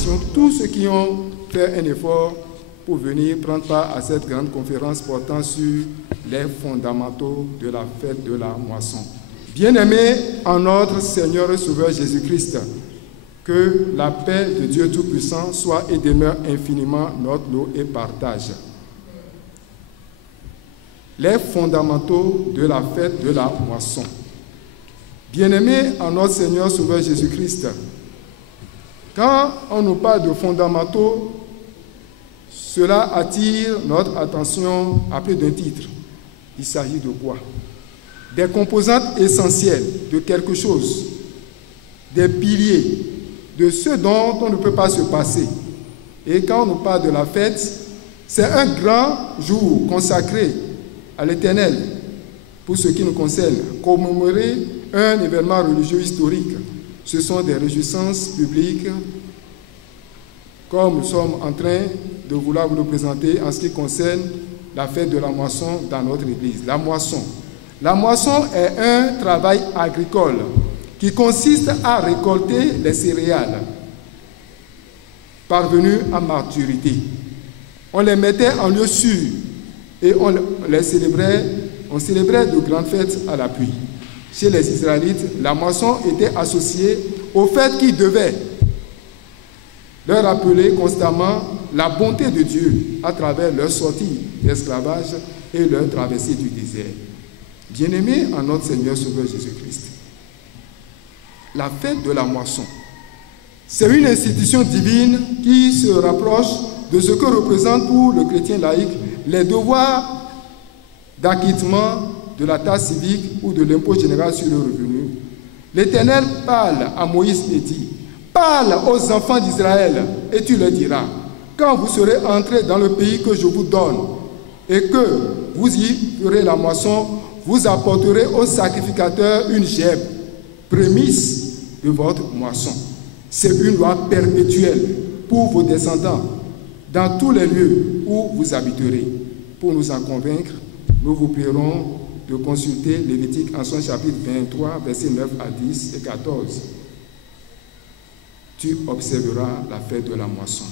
remercions tous ceux qui ont fait un effort pour venir prendre part à cette grande conférence portant sur les fondamentaux de la fête de la moisson. Bien-aimés en notre Seigneur et Sauveur Jésus-Christ, que la paix de Dieu Tout-Puissant soit et demeure infiniment notre lot et partage. Les fondamentaux de la fête de la moisson. Bien-aimés en notre Seigneur et Sauveur Jésus-Christ, quand on nous parle de fondamentaux, cela attire notre attention à plus d'un titre. Il s'agit de quoi? Des composantes essentielles de quelque chose, des piliers, de ce dont on ne peut pas se passer. Et quand on nous parle de la fête, c'est un grand jour consacré à l'Éternel, pour ce qui nous concerne, commémorer un événement religieux historique. Ce sont des réjouissances publiques, comme nous sommes en train de vouloir vous le présenter en ce qui concerne la fête de la moisson dans notre Église. La moisson. La moisson est un travail agricole qui consiste à récolter les céréales parvenues à maturité. On les mettait en lieu sûr et on célébrait de grandes fêtes à la pluie. Chez les Israélites, la moisson était associée au fait qu'ils devaient leur rappeler constamment la bonté de Dieu à travers leur sortie d'esclavage et leur traversée du désert. Bien-aimés en notre Seigneur Sauveur Jésus-Christ, la fête de la moisson, c'est une institution divine qui se rapproche de ce que représentent pour le chrétien laïque les devoirs d'acquittement de la taxe civique ou de l'impôt général sur le revenu. L'Éternel parle à Moïse et dit: parle aux enfants d'Israël et tu leur diras, quand vous serez entrés dans le pays que je vous donne et que vous y ferez la moisson, vous apporterez au sacrificateur une gèbe, prémisse de votre moisson. C'est une loi perpétuelle pour vos descendants dans tous les lieux où vous habiterez. Pour nous en convaincre, nous vous prierons de consulter Lévitique en son chapitre 23, versets 9 à 10 et 14. Tu observeras la fête de la moisson.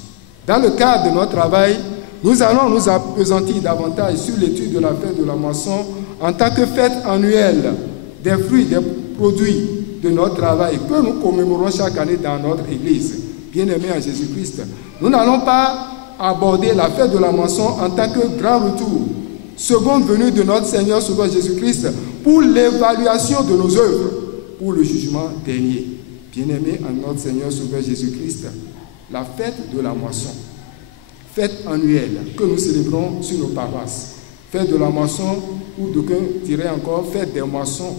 Dans le cadre de notre travail, nous allons nous appesantir davantage sur l'étude de la fête de la moisson en tant que fête annuelle des fruits, des produits de notre travail que nous commémorons chaque année dans notre Église. Bien-aimés en Jésus-Christ, nous n'allons pas aborder la fête de la moisson en tant que grand retour, seconde venue de notre Seigneur Sauveur Jésus-Christ pour l'évaluation de nos œuvres, pour le jugement dernier. Bien-aimés en notre Seigneur Sauveur Jésus-Christ, la fête de la moisson, fête annuelle que nous célébrons sur nos paroisses, fête de la moisson, ou d'aucuns diraient encore fête des moissons.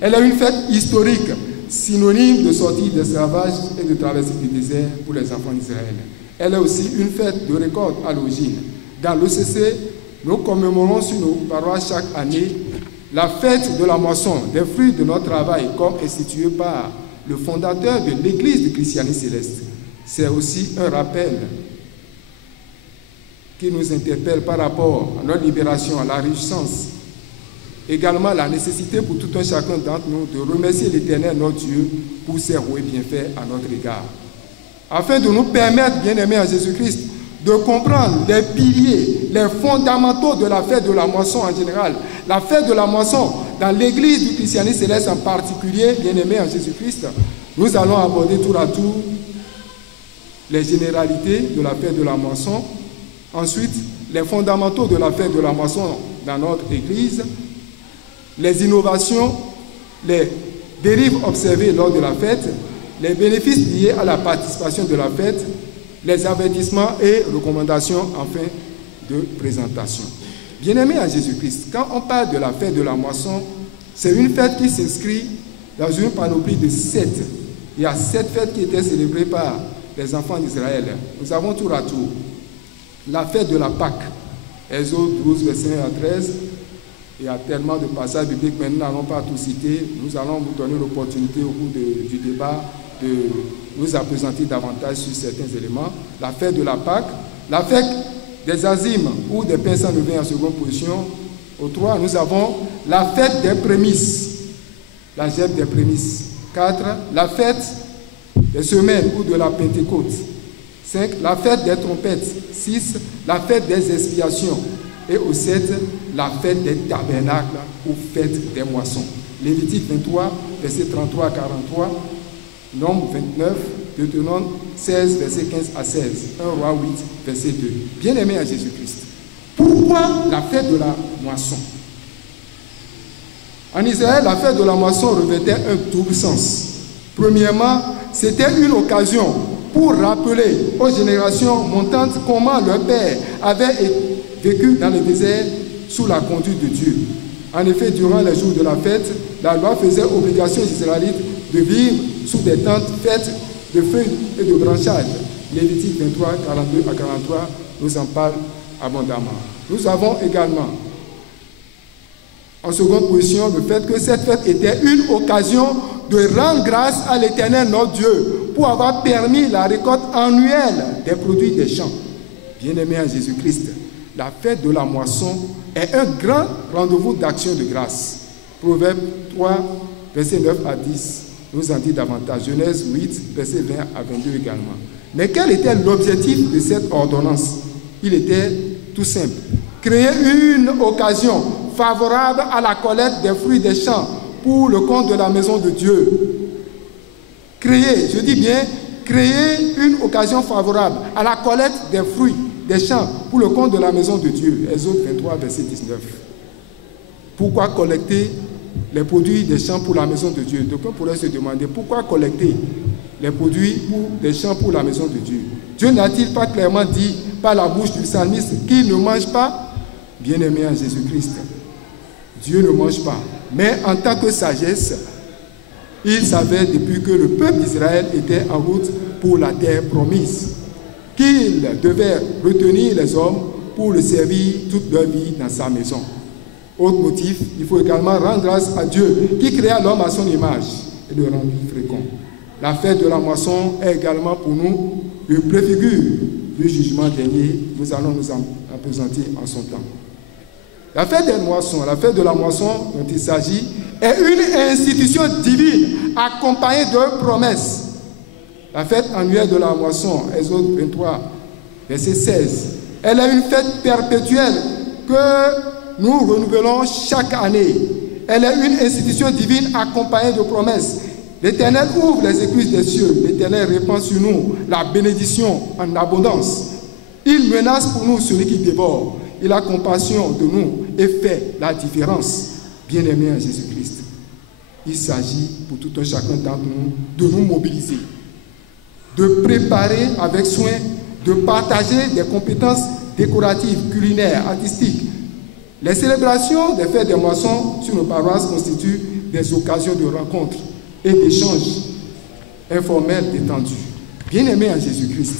Elle est une fête historique, synonyme de sortie d'esclavage et de traversée du désert pour les enfants d'Israël. Elle est aussi une fête de récolte à l'origine. Dans l'ECC, nous commémorons sur nos paroisses chaque année la fête de la moisson, des fruits de notre travail, comme institué par le fondateur de l'Église du christianisme céleste. C'est aussi un rappel qui nous interpelle par rapport à notre libération, à la réjouissance. Également la nécessité pour tout un chacun d'entre nous de remercier l'Éternel, notre Dieu, pour ses roués bienfaits à notre égard. Afin de nous permettre, bien-aimés en Jésus-Christ, de comprendre les piliers, les fondamentaux de la fête de la moisson en général. La fête de la moisson, dans l'Église du christianisme céleste en particulier, bien-aimés en Jésus-Christ, nous allons aborder tour à tour les généralités de la fête de la moisson. Ensuite, les fondamentaux de la fête de la moisson dans notre Église, les innovations, les dérives observées lors de la fête, les bénéfices liés à la participation de la fête, les avertissements et recommandations en fin de présentation. Bien-aimés en Jésus-Christ, quand on parle de la fête de la moisson, c'est une fête qui s'inscrit dans une panoplie de 7. Il y a 7 fêtes qui étaient célébrées par les enfants d'Israël. Nous avons tour à tour la fête de la Pâque, Exode 12, verset 1 à 13. Il y a tellement de passages bibliques, mais nous n'allons pas tout citer. Nous allons vous donner l'opportunité au cours du débat de nous appesantir davantage sur certains éléments. La fête de la Pâque, la fête des azimes ou des pains sans levain en seconde position. Au 3, nous avons la fête des prémices, la gèbe des prémices. 4, la fête des semaines ou de la Pentecôte. 5. La fête des trompettes. 6. La fête des expiations. Et au 7. La fête des tabernacles ou fête des moissons. Lévitique 23, verset 33 à 43. Nombre 29, Deutéronome 16, verset 15 à 16. 1 Roi 8, verset 2. Bien-aimés à Jésus-Christ. Pourquoi la fête de la moisson? En Israël, la fête de la moisson revêtait un double sens. Premièrement, c'était une occasion pour rappeler aux générations montantes comment leur père avait vécu dans le désert sous la conduite de Dieu. En effet, durant les jours de la fête, la loi faisait obligation aux Israélites de vivre sous des tentes faites de feuilles et de branchages. Lévitique 23, 42 à 43 nous en parle abondamment. Nous avons également, en seconde position, le fait que cette fête était une occasion de rendre grâce à l'Éternel notre Dieu pour avoir permis la récolte annuelle des produits des champs. Bien-aimés en Jésus-Christ, la fête de la moisson est un grand rendez-vous d'action de grâce. Proverbe 3, verset 9 à 10, nous en dit davantage. Genèse 8, verset 20 à 22 également. Mais quel était l'objectif de cette ordonnance? Il était tout simple. Créer une occasion favorable à la collecte des fruits des champs pour le compte de la maison de Dieu. Créer, je dis bien, créer une occasion favorable à la collecte des fruits des champs pour le compte de la maison de Dieu. Exode 23, verset 19. Pourquoi collecter les produits des champs pour la maison de Dieu? Donc on pourrait se demander pourquoi collecter les produits des champs pour la maison de Dieu. Dieu n'a-t-il pas clairement dit par la bouche du psalmiste qu'il ne mange pas? Bien-aimé en Jésus-Christ, Dieu ne mange pas. Mais en tant que sagesse, il savait depuis que le peuple d'Israël était en route pour la terre promise, qu'il devait retenir les hommes pour le servir toute leur vie dans sa maison. Autre motif, il faut également rendre grâce à Dieu qui créa l'homme à son image et le rendit fécond. La fête de la moisson est également pour nous une préfigure du jugement dernier. Nous allons nous en appesantir en son temps. La fête des moissons, la fête de la moisson dont il s'agit, est une institution divine accompagnée de promesses. La fête annuelle de la moisson, Exode 23, verset 16, elle est une fête perpétuelle que nous renouvelons chaque année. Elle est une institution divine accompagnée de promesses. L'Éternel ouvre les écluses des cieux. L'Éternel répand sur nous la bénédiction en abondance. Il menace pour nous celui qui dévore. Il a compassion de nous et fait la différence. Bien-aimés en Jésus-Christ, il s'agit pour tout un chacun d'entre nous de nous mobiliser, de préparer avec soin, de partager des compétences décoratives, culinaires, artistiques. Les célébrations des fêtes des moissons sur nos paroisses constituent des occasions de rencontres et d'échanges informels détendus. Bien-aimés en Jésus-Christ,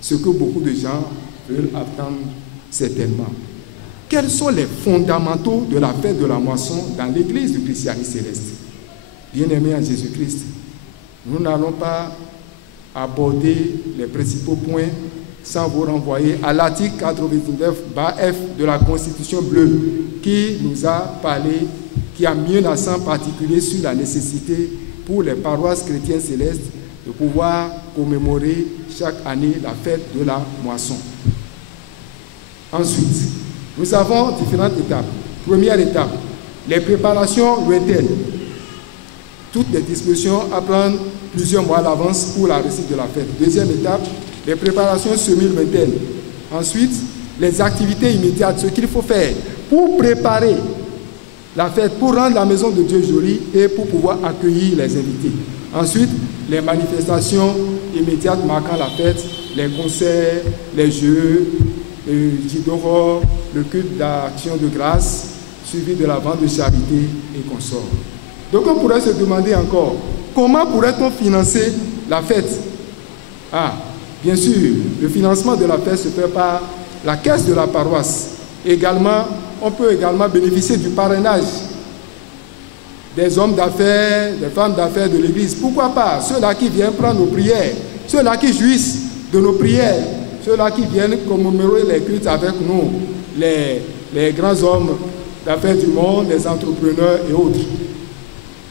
ce que beaucoup de gens veulent attendre certainement. Quels sont les fondamentaux de la fête de la moisson dans l'église du christianisme céleste? Bien-aimés en Jésus-Christ, nous n'allons pas aborder les principaux points sans vous renvoyer à l'article 99-F de la Constitution bleue qui nous a parlé, qui a mis un accent particulier sur la nécessité pour les paroisses chrétiennes célestes de pouvoir commémorer chaque année la fête de la moisson. Ensuite, nous avons différentes étapes. Première étape, les préparations lointaines. Toutes les dispositions à prendre plusieurs mois à l'avance pour la réussite de la fête. Deuxième étape, les préparations semi-lointaines. Ensuite, les activités immédiates, ce qu'il faut faire pour préparer la fête, pour rendre la maison de Dieu jolie et pour pouvoir accueillir les invités. Ensuite, les manifestations immédiates marquant la fête, les concerts, les jeux, le Jidoro, le culte d'action de grâce, suivi de la vente de charité et consorts. Donc on pourrait se demander encore, comment pourrait-on financer la fête? Bien sûr, le financement de la fête se fait par la caisse de la paroisse. Également, on peut également bénéficier du parrainage des hommes d'affaires, des femmes d'affaires de l'Église. Pourquoi pas? Ceux-là qui viennent prendre nos prières, ceux-là qui jouissent de nos prières, ceux-là qui viennent commémorer les cultes avec nous, les grands hommes d'affaires du monde, les entrepreneurs et autres.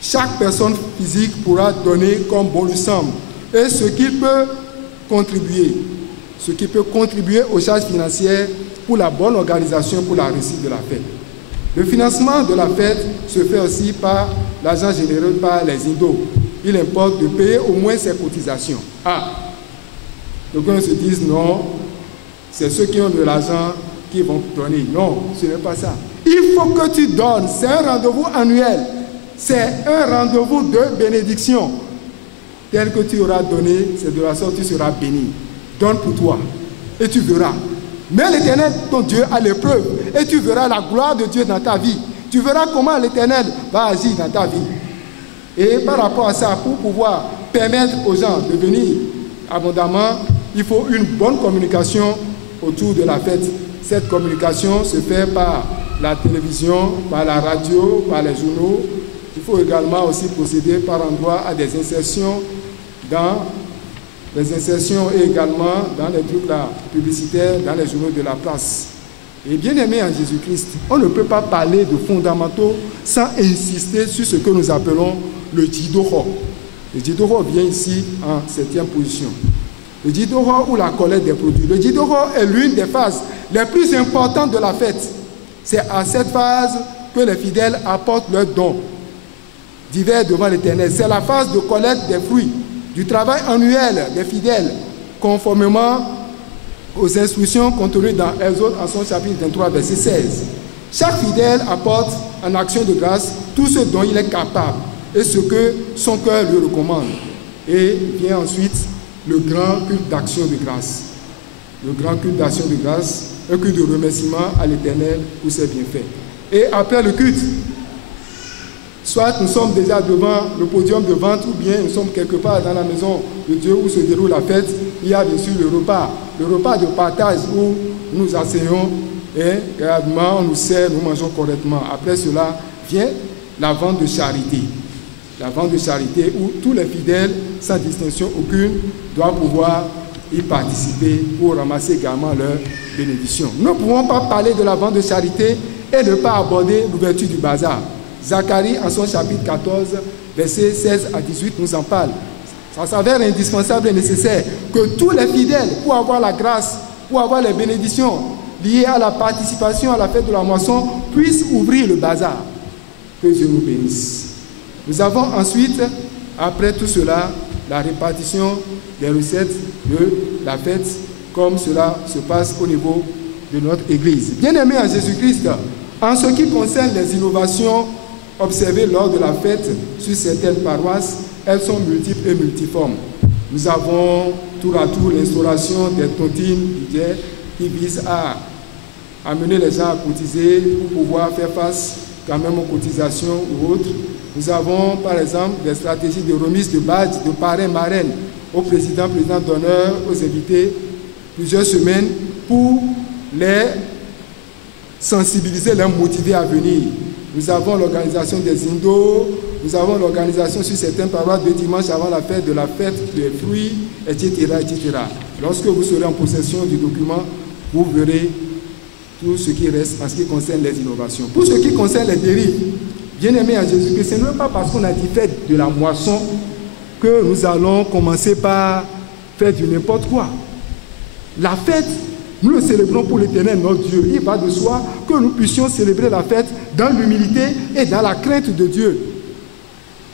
Chaque personne physique pourra donner comme bon lui semble et ce qui peut contribuer aux charges financières pour la bonne organisation, pour la réussite de la fête. Le financement de la fête se fait aussi par l'argent généré par les indos. Il importe de payer au moins ses cotisations. Donc on se dit non, c'est ceux qui ont de l'argent qui vont donner. Non, ce n'est pas ça. Il faut que tu donnes. C'est un rendez-vous annuel. C'est un rendez-vous de bénédiction. Tel que tu auras donné, c'est de la sorte que tu seras béni. Donne pour toi et tu verras. Mais l'Éternel, ton Dieu, a l'épreuve et tu verras la gloire de Dieu dans ta vie. Tu verras comment l'Éternel va agir dans ta vie. Et par rapport à ça, pour pouvoir permettre aux gens de venir abondamment, il faut une bonne communication autour de la fête. Cette communication se fait par la télévision, par la radio, par les journaux. Il faut également aussi procéder par endroit à des insertions et également dans les trucs là, publicitaires, dans les journaux de la place. Et bien aimé en Jésus-Christ, on ne peut pas parler de fondamentaux sans insister sur ce que nous appelons le Jidoro. Le Jidoro vient ici en 7e position. Le Jidoro ou la collecte des produits. Le Jidoro est l'une des phases les plus importantes de la fête. C'est à cette phase que les fidèles apportent leurs dons divers devant l'Éternel. C'est la phase de collecte des fruits du travail annuel des fidèles, conformément aux instructions contenues dans Exode en son chapitre 23, verset 16. Chaque fidèle apporte en action de grâce tout ce dont il est capable et ce que son cœur lui recommande. Et vient ensuite le grand culte d'action de grâce. Le grand culte d'action de grâce, un culte de remerciement à l'Éternel pour ses bienfaits. Et après le culte, soit nous sommes déjà devant le podium de vente ou bien nous sommes quelque part dans la maison de Dieu où se déroule la fête, il y a bien sûr le repas de partage où nous asseyons et réellement on nous sert, nous mangeons correctement. Après cela vient la vente de charité. La vente de charité où tous les fidèles, sans distinction aucune, doivent pouvoir y participer pour ramasser également leur bénédiction. Nous ne pouvons pas parler de la vente de charité et ne pas aborder l'ouverture du bazar. Zacharie, en son chapitre 14, versets 16 à 18, nous en parle. Ça s'avère indispensable et nécessaire que tous les fidèles, pour avoir la grâce, pour avoir les bénédictions liées à la participation à la fête de la moisson, puissent ouvrir le bazar. Que Dieu nous bénisse. Nous avons ensuite, après tout cela, la répartition des recettes de la fête, comme cela se passe au niveau de notre Église. Bien-aimés en Jésus-Christ, en ce qui concerne les innovations observées lors de la fête sur certaines paroisses, elles sont multiples et multiformes. Nous avons tour à tour l'instauration des tontines qui visent à amener les gens à cotiser pour pouvoir faire face quand même aux cotisations ou autres. Nous avons par exemple des stratégies de remise de badges, de parrains-marraines aux présidents d'honneur, aux invités, plusieurs semaines pour les sensibiliser, les motiver à venir. Nous avons l'organisation des indos, nous avons l'organisation sur certains paroisses de dimanche avant la fête de la fête des fruits, etc., etc. Lorsque vous serez en possession du document, vous verrez tout ce qui reste en ce qui concerne les innovations. Pour ce qui concerne les dérives, bien-aimés en Jésus-Christ, ce n'est pas parce qu'on a dit fête de la moisson que nous allons commencer par faire du n'importe quoi. La fête, nous le célébrons pour l'Éternel, notre Dieu. Il va de soi que nous puissions célébrer la fête dans l'humilité et dans la crainte de Dieu.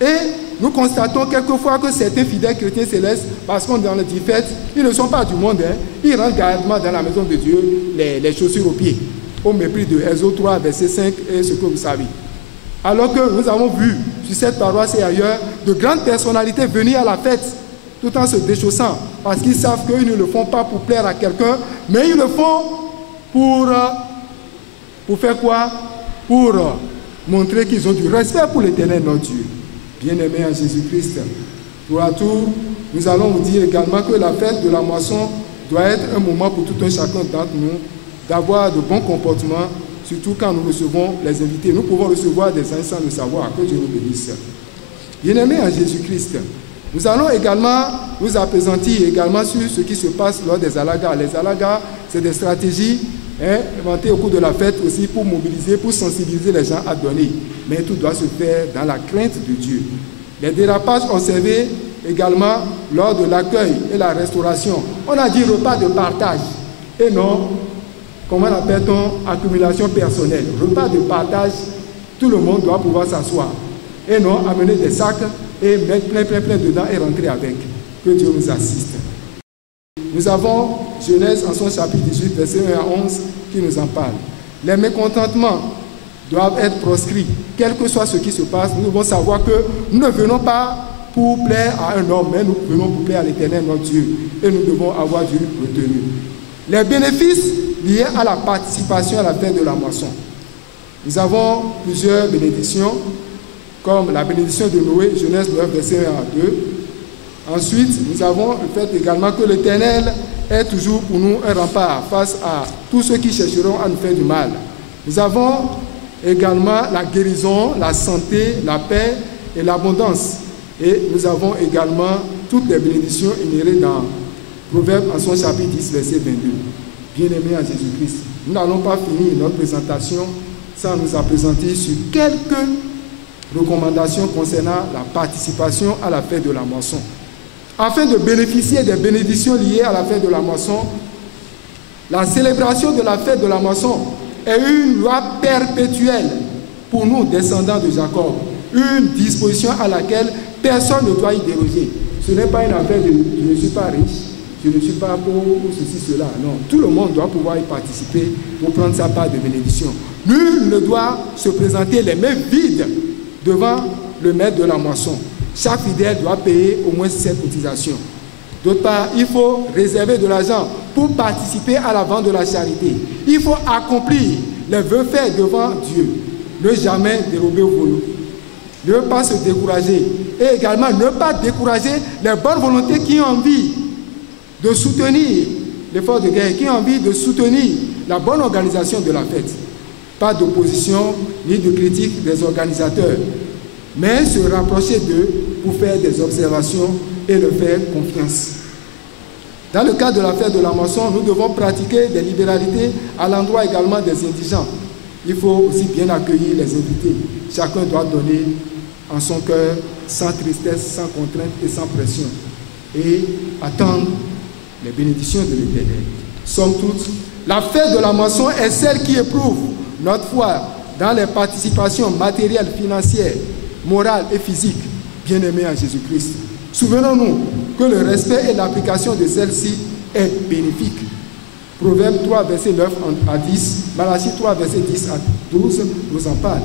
Et nous constatons quelquefois que certains fidèles chrétiens célestes, parce qu'on dans les fêtes, ils ne sont pas du monde, ils rentrent gardement dans la maison de Dieu, les chaussures aux pieds, au mépris de Exode 3, verset 5 et ce que vous savez. Alors que nous avons vu sur cette paroisse et ailleurs de grandes personnalités venir à la fête tout en se déchaussant, parce qu'ils savent qu'ils ne le font pas pour plaire à quelqu'un, mais ils le font pour faire quoi? Pour montrer qu'ils ont du respect pour l'Éternel, notre Dieu. Bien-aimés en Jésus-Christ, pour à tout, nous allons vous dire également que la fête de la moisson doit être un moment pour tout un chacun d'entre nous d'avoir de bons comportements, surtout quand nous recevons les invités. Nous pouvons recevoir des uns sans le savoir. Que Dieu nous bénisse. Bien-aimés en Jésus-Christ, nous allons également nous appesantir également sur ce qui se passe lors des alagas. Les alagas, c'est des stratégies inventé au cours de la fête aussi pour mobiliser, pour sensibiliser les gens à donner. Mais tout doit se faire dans la crainte de Dieu. Les dérapages observés également lors de l'accueil et la restauration. On a dit repas de partage et non, comment l'appelle-t-on, accumulation personnelle. Repas de partage, tout le monde doit pouvoir s'asseoir et non amener des sacs et mettre plein dedans et rentrer avec. Que Dieu nous assiste. Nous avons Genèse en son chapitre 18, verset 1 à 11 qui nous en parle. Les mécontentements doivent être proscrits. Quel que soit ce qui se passe, nous devons savoir que nous ne venons pas pour plaire à un homme, mais nous venons pour plaire à l'Éternel, notre Dieu. Et nous devons avoir du retenu. Les bénéfices liés à la participation à la fête de la moisson. Nous avons plusieurs bénédictions, comme la bénédiction de Noé, Genèse 9, verset 1 à 2. Ensuite, nous avons le fait également que l'Éternel est toujours pour nous un rempart face à tous ceux qui chercheront à nous faire du mal. Nous avons également la guérison, la santé, la paix et l'abondance. Et nous avons également toutes les bénédictions énumérées dans Proverbe en son chapitre 10, verset 22. Bien-aimés en Jésus-Christ, nous n'allons pas finir notre présentation sans nous appesantir sur quelques recommandations concernant la participation à la fête de la moisson. Afin de bénéficier des bénédictions liées à la fête de la moisson, la célébration de la fête de la moisson est une loi perpétuelle pour nous, descendants de Jacob, une disposition à laquelle personne ne doit y déroger. Ce n'est pas une affaire de « je ne suis pas riche, je ne suis pas pauvre, ou ceci, cela ». Non, tout le monde doit pouvoir y participer pour prendre sa part de bénédiction. Nul ne doit se présenter les mains vides devant le maître de la moisson. Chaque fidèle doit payer au moins 7 cotisations. D'autre part, il faut réserver de l'argent pour participer à la vente de la charité. Il faut accomplir les vœux faits devant Dieu. Ne jamais dérober au volo. Ne pas se décourager. Et également, ne pas décourager les bonnes volontés qui ont envie de soutenir l'effort de guerre, qui ont envie de soutenir la bonne organisation de la fête. Pas d'opposition ni de critique des organisateurs, mais se rapprocher d'eux pour faire des observations et leur faire confiance. Dans le cadre de la fête de la moisson, nous devons pratiquer des libéralités à l'endroit également des indigents. Il faut aussi bien accueillir les invités. Chacun doit donner en son cœur, sans tristesse, sans contrainte et sans pression. Et attendre les bénédictions de l'Éternel. Somme toute, la fête de la moisson est celle qui éprouve notre foi dans les participations matérielles, financières, morales et physiques, bien-aimés en Jésus-Christ. Souvenons-nous que le respect et l'application de celle-ci est bénéfique. Proverbe 3, verset 9 à 10, Malachie 3, verset 10 à 12 nous en parle.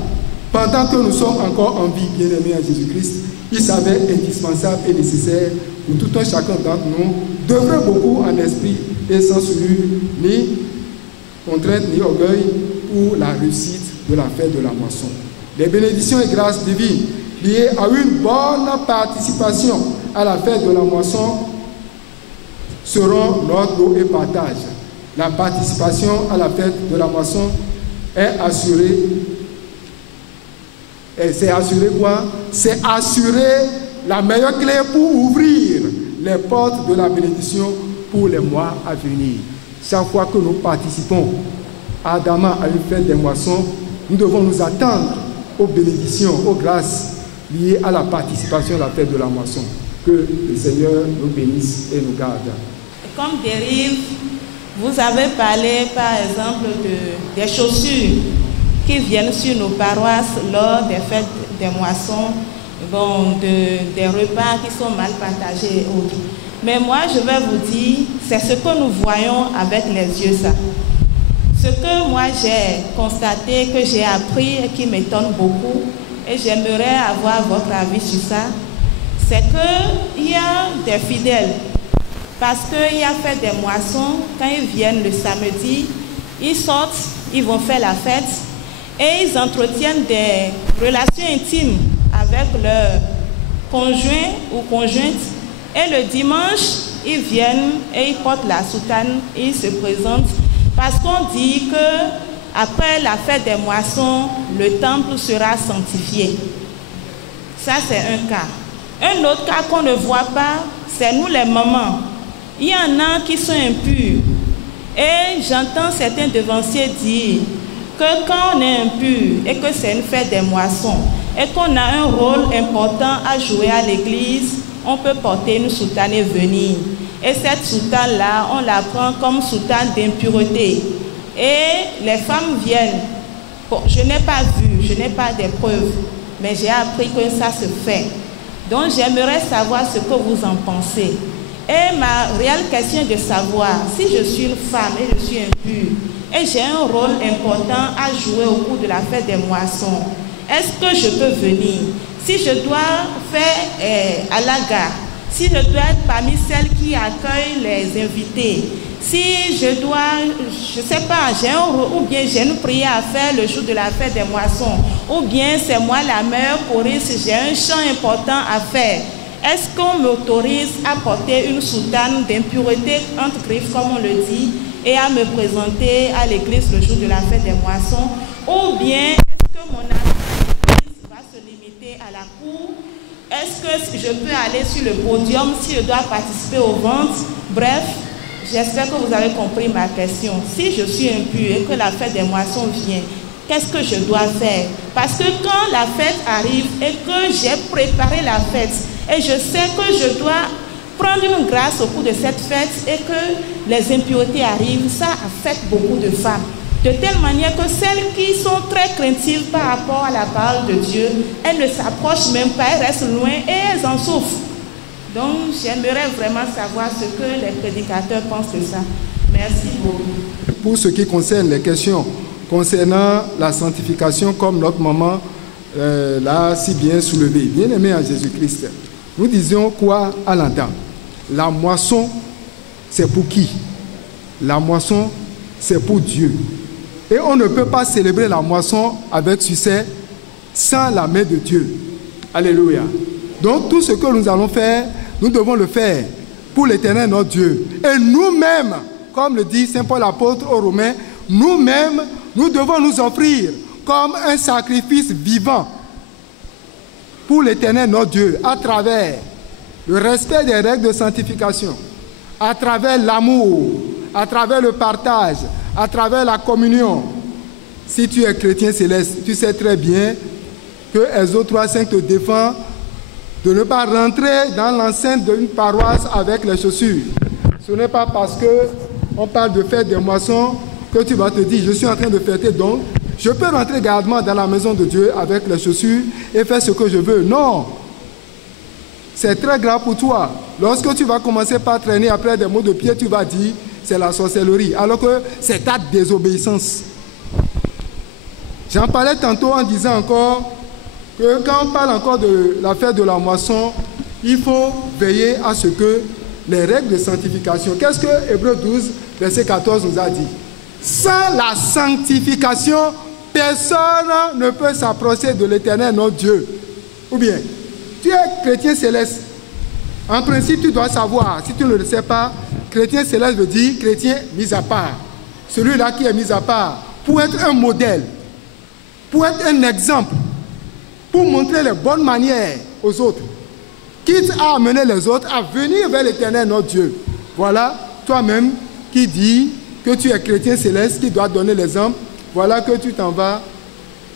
Pendant que nous sommes encore en vie, bien-aimés en Jésus-Christ, il s'avère indispensable et nécessaire pour tout un chacun d'entre nous d'œuvrer beaucoup en esprit et sans souillure, ni contrainte, ni orgueil, pour la réussite de la fête de la moisson. Les bénédictions et grâces divines liées à une bonne participation à la fête de la moisson seront notre lot et partage. La participation à la fête de la moisson est assurée. Et c'est assurer quoi? C'est assurer la meilleure clé pour ouvrir les portes de la bénédiction pour les mois à venir. Chaque fois que nous participons ardemment à une fête des moissons, nous devons nous attendre aux bénédictions, aux grâces liées à la participation à la fête de la moisson. Que le Seigneur nous bénisse et nous garde. Comme dérive, vous avez parlé par exemple des chaussures qui viennent sur nos paroisses lors des fêtes des moissons, des repas qui sont mal partagés et autres. Mais moi, je vais vous dire, c'est ce que nous voyons avec les yeux, ça. Ce que moi j'ai constaté, que j'ai appris et qui m'étonne beaucoup, et j'aimerais avoir votre avis sur ça, c'est qu'il y a des fidèles, parce qu'il y a fait des moissons, quand ils viennent le samedi, ils sortent, ils vont faire la fête, et ils entretiennent des relations intimes avec leur conjoint ou conjointe. Et le dimanche, ils viennent et ils portent la soutane, et ils se présentent, parce qu'on dit que après la fête des moissons, le temple sera sanctifié. Ça, c'est un cas. Un autre cas qu'on ne voit pas, c'est nous les mamans. Il y en a qui sont impurs. Et j'entends certains devanciers dire que quand on est impur et que c'est une fête des moissons et qu'on a un rôle important à jouer à l'église, on peut porter une soutane et venir. Et cette soutane-là, on la prend comme soutane d'impureté. Et les femmes viennent. Bon, je n'ai pas vu, je n'ai pas des preuves, mais j'ai appris que ça se fait. Donc j'aimerais savoir ce que vous en pensez. Et ma réelle question est de savoir si je suis une femme et je suis impure et j'ai un rôle important à jouer au cours de la fête des moissons, est-ce que je peux venir? Si je dois faire à la gare, si je dois être parmi celles qui accueillent les invités, si je dois, je ne sais pas, ou bien j'ai une prière à faire le jour de la fête des moissons, ou bien c'est moi la meilleure choriste, j'ai un chant important à faire. Est-ce qu'on m'autorise à porter une soutane d'impureté entre griffes, comme on le dit, et à me présenter à l'église le jour de la fête des moissons? Ou bien est-ce que mon activité va se limiter à la cour? Est-ce que je peux aller sur le podium si je dois participer aux ventes? Bref, j'espère que vous avez compris ma question. Si je suis impure et que la fête des moissons vient, qu'est-ce que je dois faire? Parce que quand la fête arrive et que j'ai préparé la fête, et je sais que je dois prendre une grâce au cours de cette fête et que les impuretés arrivent, ça affecte beaucoup de femmes. De telle manière que celles qui sont très craintives par rapport à la parole de Dieu, elles ne s'approchent même pas, elles restent loin et elles en souffrent. Donc j'aimerais vraiment savoir ce que les prédicateurs pensent de ça. Merci beaucoup. Pour ce qui concerne les questions concernant la sanctification, comme notre maman l'a si bien soulevé, bien aimé en Jésus-Christ, nous disions quoi à l'entend? La moisson, c'est pour qui? La moisson, c'est pour Dieu. Et on ne peut pas célébrer la moisson avec succès sans la main de Dieu. Alléluia. Donc tout ce que nous allons faire, nous devons le faire pour l'Éternel notre Dieu. Et nous-mêmes, comme le dit Saint Paul apôtre aux Romains, nous-mêmes, nous devons nous offrir comme un sacrifice vivant pour l'Éternel notre Dieu, à travers le respect des règles de sanctification, à travers l'amour, à travers le partage, à travers la communion. Si tu es chrétien céleste, tu sais très bien que Exode 3:5 te défend de ne pas rentrer dans l'enceinte d'une paroisse avec les chaussures. Ce n'est pas parce qu'on parle de fête des moissons que tu vas te dire, je suis en train de fêter, donc je peux rentrer gardement dans la maison de Dieu avec les chaussures et faire ce que je veux. Non, c'est très grave pour toi. Lorsque tu vas commencer par traîner après des mots de pied, tu vas dire, c'est la sorcellerie, alors que c'est ta désobéissance. J'en parlais tantôt en disant encore que quand on parle encore de la fête de la moisson, il faut veiller à ce que les règles de sanctification, qu'est-ce que Hébreux 12, verset 14 nous a dit? Sans la sanctification, personne ne peut s'approcher de l'Éternel notre Dieu. Ou bien, tu es chrétien céleste. En principe, tu dois savoir, si tu ne le sais pas, chrétien céleste veut dire chrétien mis à part. Celui-là qui est mis à part pour être un modèle, pour être un exemple, pour montrer les bonnes manières aux autres, quitte à amener les autres à venir vers l'Éternel notre Dieu. Voilà, toi-même qui dis que tu es chrétien céleste, qui doit donner l'exemple. Voilà que tu t'en vas,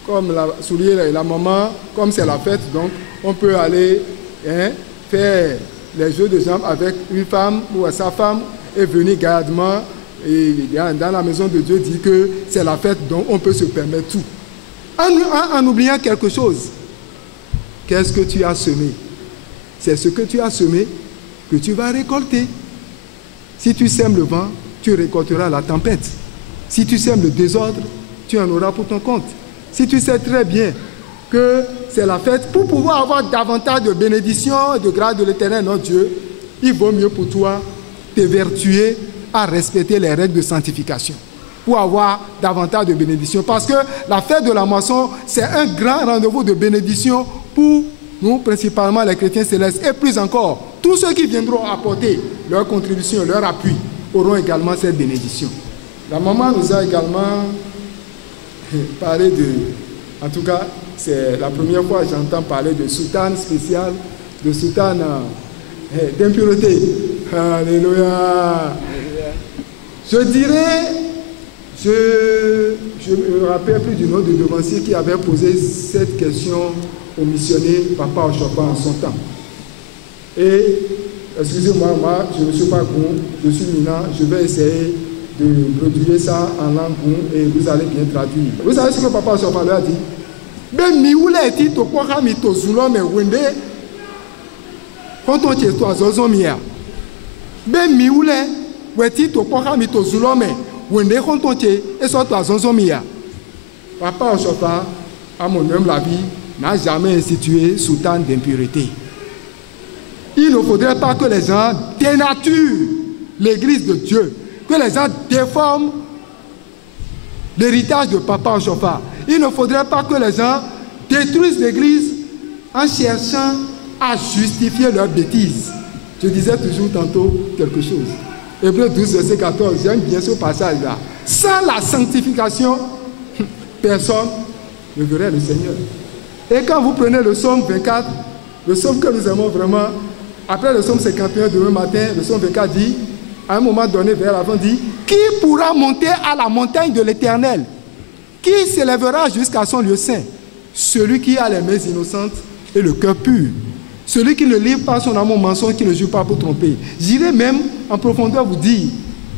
comme soulier la maman, comme c'est la fête, donc on peut aller faire les jeux de jambes avec une femme ou sa femme et venir gardement. Et dans la maison de Dieu dit que c'est la fête, donc on peut se permettre tout. En oubliant quelque chose, qu'est-ce que tu as semé? C'est ce que tu as semé que tu vas récolter. Si tu sèmes le vent, tu récolteras la tempête. Si tu sèmes le désordre, tu en auras pour ton compte. Si tu sais très bien que c'est la fête, pour pouvoir avoir davantage de bénédictions et de grâce de l'Éternel notre Dieu, il vaut mieux pour toi t'évertuer à respecter les règles de sanctification pour avoir davantage de bénédictions. Parce que la fête de la moisson, c'est un grand rendez-vous de bénédictions pour nous, principalement les chrétiens célestes, et plus encore, tous ceux qui viendront apporter leur contribution, leur appui, auront également cette bénédiction. La maman nous a également parlé de, en tout cas, c'est la première fois que j'entends parler de soutane spéciale, de soutane d'impureté. Alléluia. Je dirais, je me rappelle plus du nom du devancier qui avait posé cette question au missionnaire Papa Oshofa en son temps. Et, excusez-moi, moi, je ne suis pas goût, je suis minant, je vais essayer de produire ça en langue goût et vous allez bien traduire. Vous savez ce que Papa Oshofa lui a dit? Ben, mioule eti to kwa kami to zulon me wende, quand on tient toi zozo mia. Ben, mioule eti to kwa kami to zulon me wende, quand on tient et soit toi zozo mia. Papa Oshofa, à mon humble avis, n'a jamais institué sultan d'impureté. Il ne faudrait pas que les gens dénaturent l'église de Dieu, que les gens déforment l'héritage de Papa Oshofa. Il ne faudrait pas que les gens détruisent l'église en cherchant à justifier leurs bêtises. Je disais toujours tantôt quelque chose. Hébreux 12, verset 14, j'aime bien ce passage-là. Sans la sanctification, personne ne verrait le Seigneur. Et quand vous prenez le psaume 24, le psaume que nous aimons vraiment, après le psaume 51 demain matin, le psaume 24 dit, à un moment donné, vers l'avant, dit, qui pourra monter à la montagne de l'Éternel? Qui s'élèvera jusqu'à son lieu saint? Celui qui a les mains innocentes et le cœur pur. Celui qui ne livre pas son amour mensonge, qui ne joue pas pour tromper. J'irai même en profondeur vous dire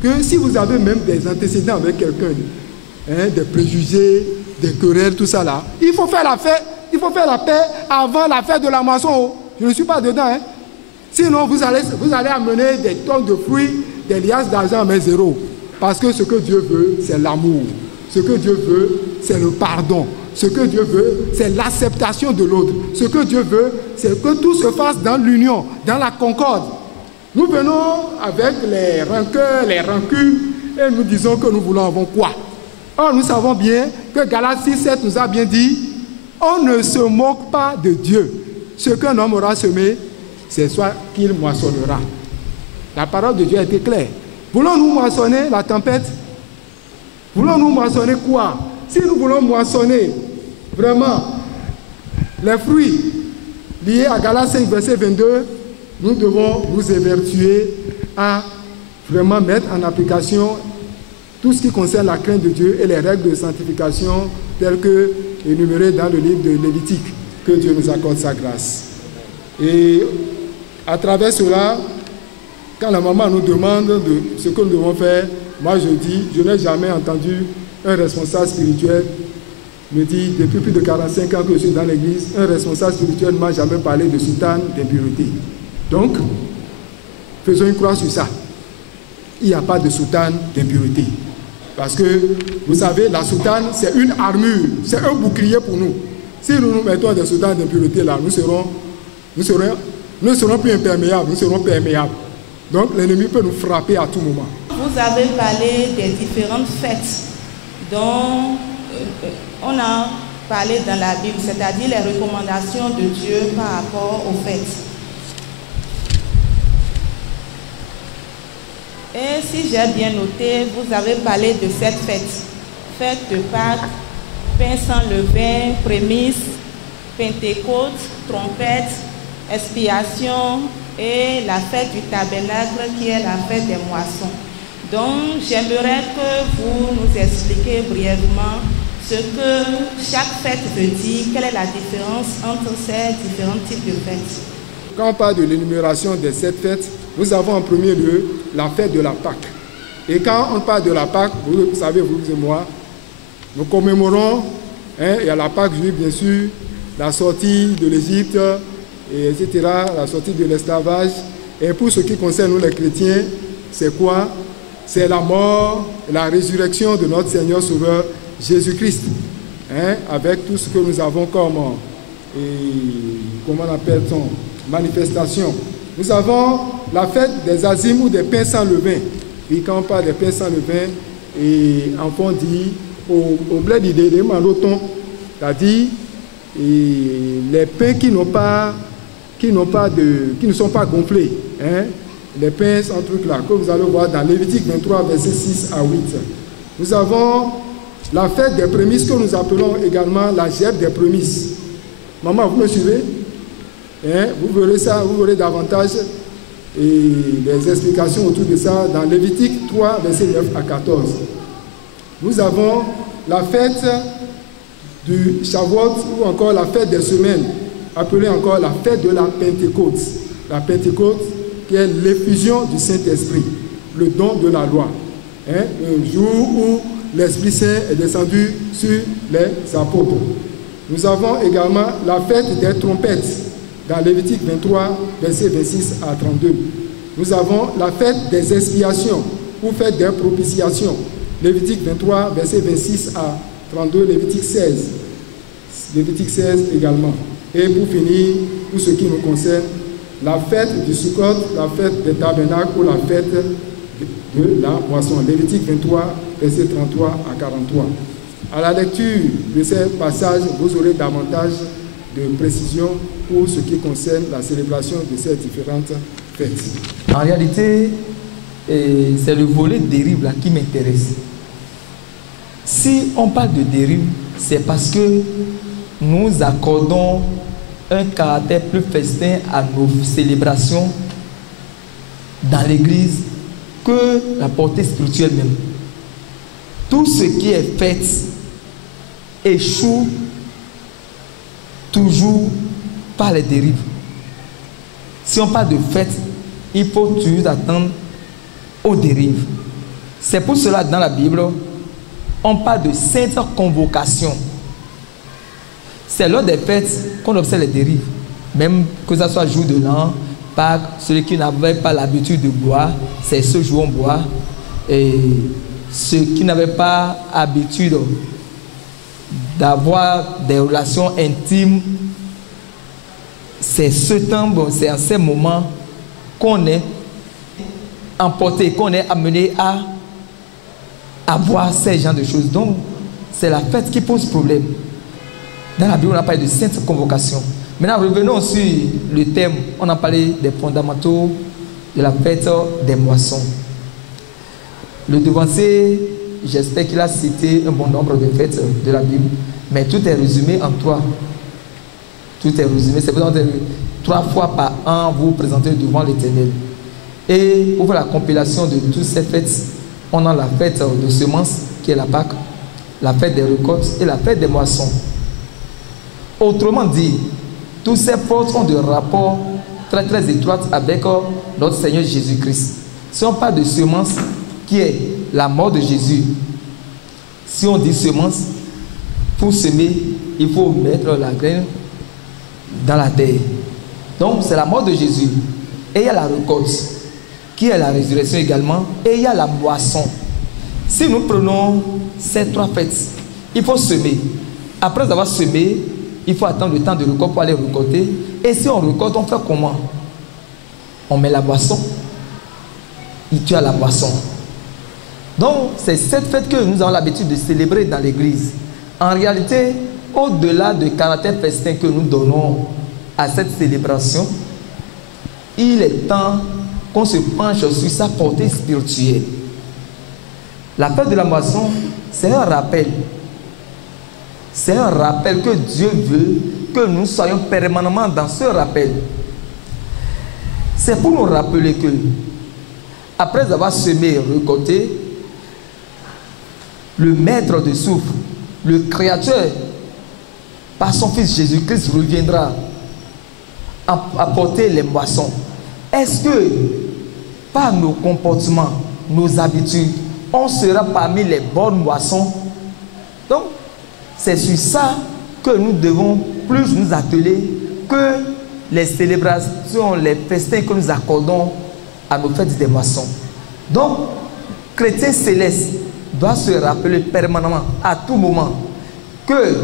que si vous avez même des antécédents avec quelqu'un, des préjugés, des querelles, tout ça là, il faut faire la fête, il faut faire la paix avant la fête de la moisson. Je ne suis pas dedans. Sinon, vous allez amener des tonnes de fruits, des liasses d'argent, mais zéro. Parce que ce que Dieu veut, c'est l'amour. Ce que Dieu veut, c'est le pardon. Ce que Dieu veut, c'est l'acceptation de l'autre. Ce que Dieu veut, c'est que tout se fasse dans l'union, dans la concorde. Nous venons avec les rancœurs, les rancunes, et nous disons que nous voulons avoir quoi? Or, nous savons bien que Galates 6:7 nous a bien dit, on ne se moque pas de Dieu. Ce qu'un homme aura semé, c'est soit qu'il moissonnera. La parole de Dieu a été claire. Voulons-nous moissonner la tempête? Voulons-nous moissonner quoi? Si nous voulons moissonner vraiment les fruits liés à Galates 5, verset 22, nous devons nous évertuer à vraiment mettre en application tout ce qui concerne la crainte de Dieu et les règles de sanctification telles que énumérées dans le livre de Lévitique. Que Dieu nous accorde sa grâce. Et à travers cela, quand la maman nous demande de ce que nous devons faire, moi je dis, je n'ai jamais entendu un responsable spirituel me dire, depuis plus de 45 ans que je suis dans l'église, un responsable spirituel ne m'a jamais parlé de soutane d'impureté. Donc, faisons une croix sur ça. Il n'y a pas de soutane d'impureté. Parce que, vous savez, la soutane, c'est une armure, c'est un bouclier pour nous. Si nous nous mettons des soutanes d'impureté là, nous ne serons plus imperméables, nous serons perméables. Donc, l'ennemi peut nous frapper à tout moment. Vous avez parlé des différentes fêtes dont on a parlé dans la Bible, c'est-à-dire les recommandations de Dieu par rapport aux fêtes. Et si j'ai bien noté, vous avez parlé de cette fête. Fête de Pâques, pain sans levain, prémices, Pentecôte, trompette, expiation et la fête du tabernacle qui est la fête des moissons. Donc, j'aimerais que vous nous expliquiez brièvement ce que chaque fête veut dire, quelle est la différence entre ces différents types de fêtes. Quand on parle de l'énumération des 7 fêtes, nous avons en premier lieu la fête de la Pâque. Et quand on parle de la Pâque, vous savez, vous et moi, nous commémorons, il y a la Pâque juive bien sûr, la sortie de l'Égypte, etc., la sortie de l'esclavage. Et pour ce qui concerne nous les chrétiens, c'est quoi? C'est la mort et la résurrection de notre Seigneur Sauveur Jésus-Christ. Avec tout ce que nous avons comme, comment on appelle-t-on, manifestation. Nous avons la fête des azimes ou des pains sans levain. Et quand on parle des pains sans levain, et enfant dit, au bled d'idée, c'est-à-dire les pains qui ne sont pas gonflés. Les pains sans truc là, que vous allez voir dans Lévitique 23, versets 6 à 8. Nous avons la fête des prémices que nous appelons également la gève des prémices. Maman, vous me suivez? Vous verrez ça, vous verrez davantage et des explications autour de ça dans Lévitique 3, versets 9 à 14. Nous avons la fête du Shavuot ou encore la fête des semaines, appelée encore la fête de la Pentecôte. La Pentecôte qui est l'effusion du Saint-Esprit, le don de la loi. Le jour où l'Esprit Saint est descendu sur les apôtres. Nous avons également la fête des trompettes dans Lévitique 23, versets 26 à 32. Nous avons la fête des expiations ou fête des propitiations. Lévitique 23, versets 26 à 32, Lévitique 16. Lévitique 16 également. Et pour finir, pour ce qui nous concerne, la fête du Sukkot, la fête des tabernacles ou la fête de la moisson. Lévitique 23, versets 33 à 43. À la lecture de ces passages, vous aurez davantage de précisions pour ce qui concerne la célébration de ces différentes fêtes. En réalité, c'est le volet dérive là qui m'intéresse. Si on parle de dérive, c'est parce que nous accordons un caractère plus festin à nos célébrations dans l'église que la portée spirituelle même. Tout ce qui est fête échoue toujours par les dérives. Si on parle de fête, il faut toujours attendre aux dérives. C'est pour cela que dans la Bible, on parle de sainte convocation. C'est lors des fêtes qu'on observe les dérives. Même que ce soit jour de l'an, Pâques, celui qui n'avait pas l'habitude de boire, c'est ce jour on boit. Et ceux qui n'avaient pas l'habitude d'avoir des relations intimes, c'est ce temps, c'est à ces moments qu'on est emporté, qu'on est amené à avoir ces genres de choses. Donc, c'est la fête qui pose problème. Dans la Bible, on a parlé de sainte convocation. Maintenant, revenons sur le thème. On a parlé des fondamentaux de la fête des moissons. Le devancier, j'espère qu'il a cité un bon nombre de fêtes de la Bible, mais tout est résumé en 3. Tout est résumé. C'est pour ça que 3 fois par an, vous vous présentez devant l'Éternel. Et pour la compilation de toutes ces fêtes, on a la fête de semences, qui est la Pâque, la fête des récoltes et la fête des moissons. Autrement dit, tous ces fêtes ont de rapport très très étroit avec notre Seigneur Jésus-Christ. Si on parle de semences, qui est la mort de Jésus, si on dit semences, pour semer, il faut mettre la graine dans la terre. Donc c'est la mort de Jésus. Et il y a la récolte, qui est la résurrection également, et il y a la moisson. Si nous prenons ces 3 fêtes, il faut semer. Après avoir semé, il faut attendre le temps de récolte pour aller récolter. Et si on récolte, on fait comment? On met la moisson. Il tue à la moisson. Donc, c'est cette fête que nous avons l'habitude de célébrer dans l'église. En réalité, au-delà du caractère festin que nous donnons à cette célébration, il est temps qu'on se penche sur sa portée spirituelle. La fête de la moisson, c'est un rappel. C'est un rappel que Dieu veut que nous soyons permanemment dans ce rappel. C'est pour nous rappeler que, après avoir semé et récolté, le maître de souffle, le Créateur, par son Fils Jésus-Christ, reviendra apporter les moissons. Est-ce que, par nos comportements, nos habitudes, on sera parmi les bonnes moissons? Donc, c'est sur ça que nous devons plus nous atteler que les célébrations, les festins que nous accordons à nos fêtes des moissons. Donc, chrétien céleste doit se rappeler permanemment, à tout moment, que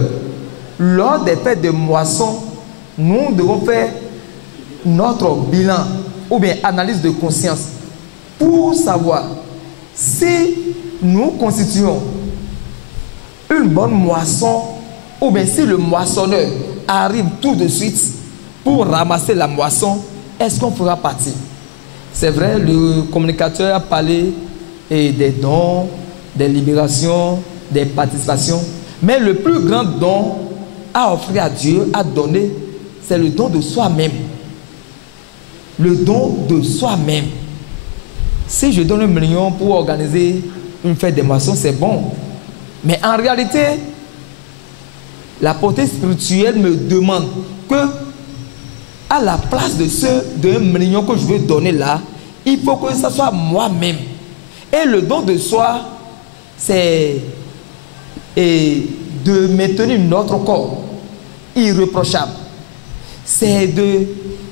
lors des fêtes de moissons, nous devons faire notre bilan ou bien analyse de conscience pour savoir si nous constituons une bonne moisson ou bien si le moissonneur arrive tout de suite pour ramasser la moisson, est-ce qu'on fera partie? C'est vrai, le communicateur a parlé des dons, des libérations, des participations, mais le plus grand don à offrir à Dieu, à donner, c'est le don de soi-même. le don de soi-même. Si je donne 1 million pour organiser une fête des moissons, c'est bon. Mais en réalité, la portée spirituelle me demande que, à la place de de 1 million que je veux donner là, il faut que ce soit moi-même. Et le don de soi, c'est de maintenir notre corps irréprochable. C'est de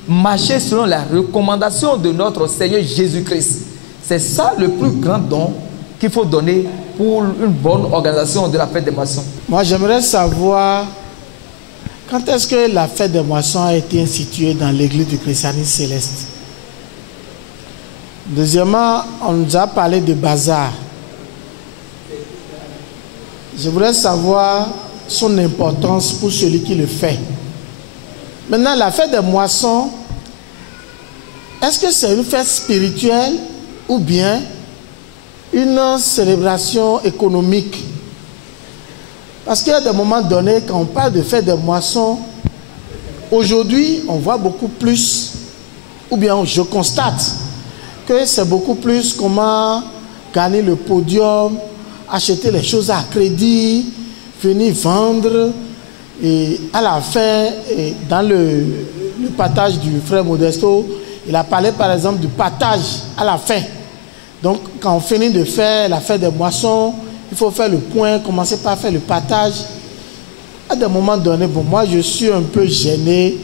marcher selon la recommandation de notre Seigneur Jésus-Christ. C'est ça le plus grand don qu'il faut donner pour une bonne organisation de la fête des moissons. Moi, j'aimerais savoir quand est-ce que la fête des moissons a été instituée dans l'église du christianisme céleste. Deuxièmement, on nous a parlé de bazar. Je voudrais savoir son importance pour celui qui le fait. Maintenant, la fête des moissons, est-ce que c'est une fête spirituelle ou bien une célébration économique? Parce qu'il y a des moments donnés, quand on parle de fête des moissons, aujourd'hui, on voit beaucoup plus, ou bien je constate que c'est beaucoup plus comment gagner le podium, acheter les choses à crédit, venir vendre, et à la fin, dans le partage du frère Modesto, il a parlé par exemple du partage à la fin. Donc quand on finit de faire la fête des moissons, il faut faire le point, commencer par faire le partage. À des moments donnés, bon, moi je suis un peu gêné,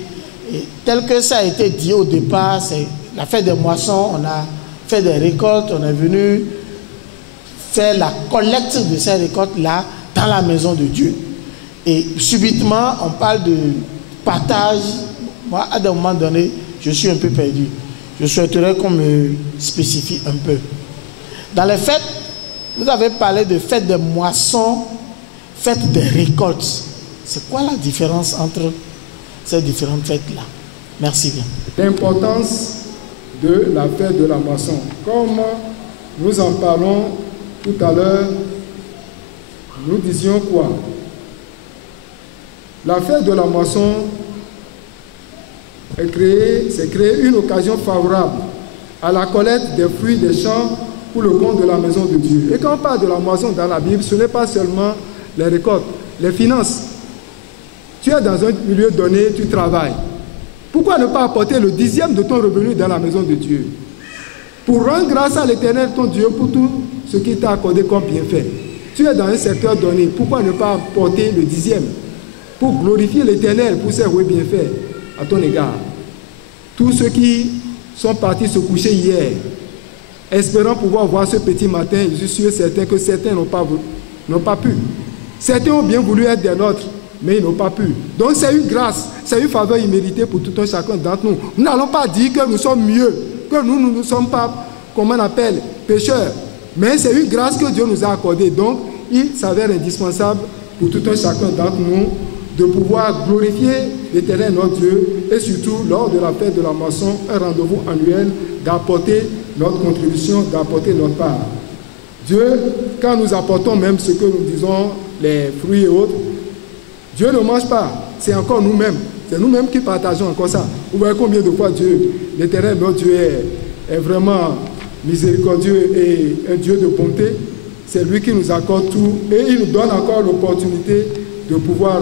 et tel que ça a été dit au départ, c'est la fête des moissons, on a fait des récoltes, on est venu faire la collecte de ces récoltes-là dans la maison de Dieu. Et subitement, on parle de partage. Moi, à des moments donnés, je suis un peu perdu. Je souhaiterais qu'on me spécifie un peu. Dans les fêtes, vous avez parlé de fête des moissons, fête des récoltes. C'est quoi la différence entre ces différentes fêtes-là? Merci bien. L'importance de la fête de la moisson. Comme nous en parlons tout à l'heure, nous disions quoi? La fête de la moisson c'est créer une occasion favorable à la collecte des fruits des champs pour le compte de la maison de Dieu. Et quand on parle de la moisson dans la Bible, ce n'est pas seulement les récoltes, les finances. Tu es dans un milieu donné, tu travailles. Pourquoi ne pas apporter le 10e de ton revenu dans la maison de Dieu? Pour rendre grâce à l'Éternel, ton Dieu, pour tout ce qu'il t'a accordé comme bienfait. Tu es dans un secteur donné, pourquoi ne pas apporter le 10e pour glorifier l'Éternel, pour ses bienfaits à ton égard? Tous ceux qui sont partis se coucher hier, espérant pouvoir voir ce petit matin, je suis sûr certain que certains n'ont pas pu. Certains ont bien voulu être des nôtres, mais ils n'ont pas pu. Donc c'est une grâce, c'est une faveur imméritée pour tout un chacun d'entre nous. Nous n'allons pas dire que nous sommes mieux, que nous ne sommes pas, comment on appelle, pécheurs. Mais c'est une grâce que Dieu nous a accordée. Donc il s'avère indispensable pour tout un chacun d'entre nous de pouvoir glorifier l'Éternel notre Dieu et surtout lors de la fête de la moisson, un rendez-vous annuel, d'apporter notre contribution, d'apporter notre part. Dieu, quand nous apportons même ce que nous disons, les fruits et autres, Dieu ne mange pas, c'est encore nous-mêmes. C'est nous-mêmes qui partageons encore ça. Vous voyez combien de fois Dieu, l'Éternel notre Dieu est vraiment miséricordieux et un Dieu de bonté. C'est lui qui nous accorde tout et il nous donne encore l'opportunité de pouvoir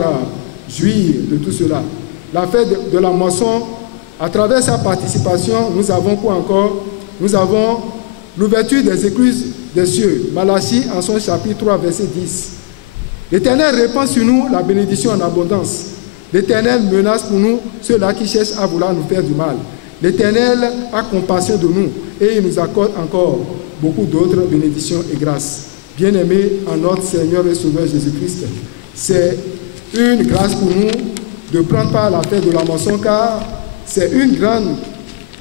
jouir de tout cela. La fête de la moisson, à travers sa participation, nous avons quoi encore? Nous avons l'ouverture des écluses des cieux. Malachie en son chapitre 3, verset 10. L'Éternel répand sur nous la bénédiction en abondance. L'Éternel menace pour nous ceux-là qui cherchent à vouloir nous faire du mal. L'Éternel a compassion de nous et il nous accorde encore beaucoup d'autres bénédictions et grâces. Bien-aimés en notre Seigneur et Sauveur Jésus-Christ, c'est une grâce pour nous de prendre part à la fête de la moisson, car c'est une grande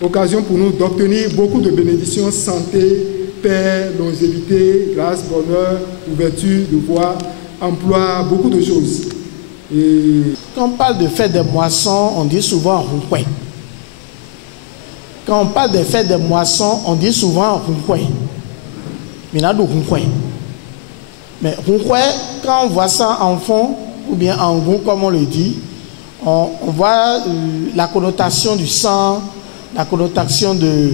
occasion pour nous d'obtenir beaucoup de bénédictions, santé, paix, longévité, grâce, bonheur, ouverture de voie, emploi, beaucoup de choses. Et quand on parle de fête des moissons, on dit souvent Runkway. Quand on parle des fêtes des moissons, on dit souvent Runkway. Mais là, Runkway. Mais Runkway, quand on voit ça en fond, ou bien en gros, comme on le dit, on voit la connotation du sang, la connotation de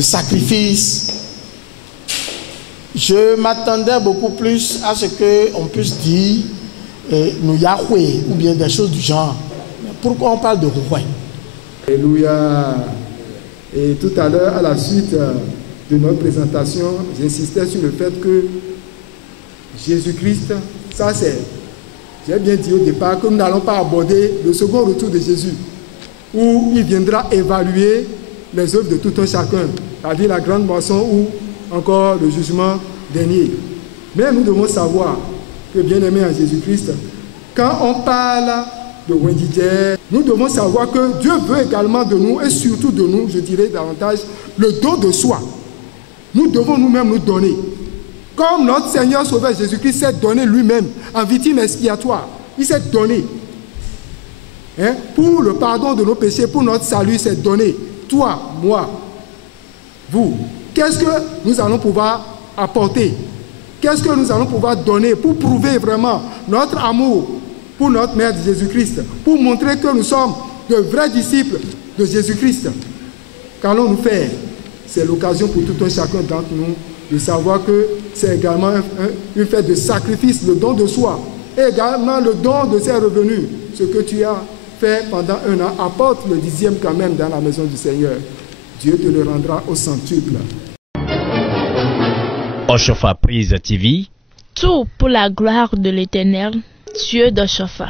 sacrifice. Je m'attendais beaucoup plus à ce qu'on puisse dire nous Yahweh ou bien des choses du genre. Mais pourquoi on parle de Yahweh? Alléluia. Et tout à l'heure, à la suite de notre présentation, j'insistais sur le fait que Jésus-Christ, ça c'est, j'ai bien dit au départ, que nous n'allons pas aborder le second retour de Jésus, où il viendra évaluer les œuvres de tout un chacun, c'est-à-dire la grande moisson ou encore le jugement dernier. Mais nous devons savoir que, bien aimé en Jésus-Christ, quand on parle de Wendidier, nous devons savoir que Dieu veut également de nous, et surtout de nous, je dirais davantage, le don de soi. Nous devons nous-mêmes nous donner. Comme notre Seigneur Sauveur Jésus-Christ s'est donné lui-même en victime expiatoire. Il s'est donné. Pour le pardon de nos péchés, pour notre salut, il s'est donné. Toi, moi, vous. Qu'est-ce que nous allons pouvoir apporter? Qu'est-ce que nous allons pouvoir donner pour prouver vraiment notre amour pour notre Maître Jésus-Christ, pour montrer que nous sommes de vrais disciples de Jésus-Christ? Qu'allons-nous faire? C'est l'occasion pour tout un chacun d'entre nous de savoir que c'est également une fête de sacrifice, le don de soi, et également le don de ses revenus. Ce que tu as fait pendant un an, apporte le 10e quand même dans la maison du Seigneur. Dieu te le rendra au centuple. Oshofa Prise TV. Tout pour la gloire de l'Éternel, Dieu de Shofa.